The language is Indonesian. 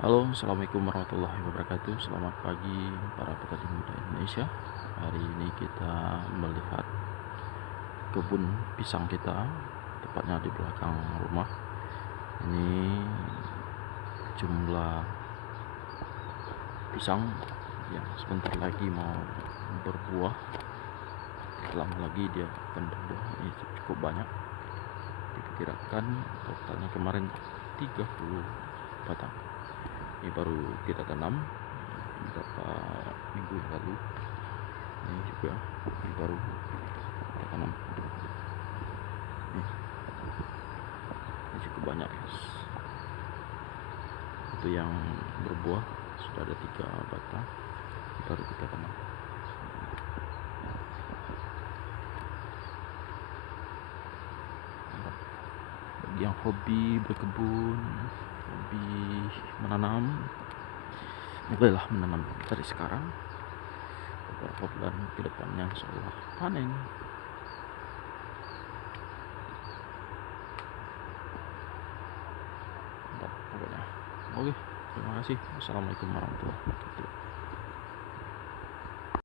Halo, assalamualaikum warahmatullahi wabarakatuh. Selamat pagi para petani muda Indonesia. Hari ini kita melihat kebun pisang kita, tepatnya di belakang rumah. Ini jumlah pisang yang sebentar lagi mau berbuah. Lama lagi dia akan berbuah. Ini cukup banyak. Diperkirakan totalnya kemarin 30 batang. Ini baru kita tanam beberapa minggu yang lalu. Ini juga ini baru kita tanam. Ini cukup banyak, guys. Itu yang berbuah sudah ada 3 batang, baru kita tanam. Bagi yang hobi berkebun, hobi menanam, mulailah menanam dari sekarang. Beberapa bulan ke depannya insyaallah panen. Mantap pokoknya. Oke, terima kasih. Assalamualaikum warahmatullahi wabarakatuh.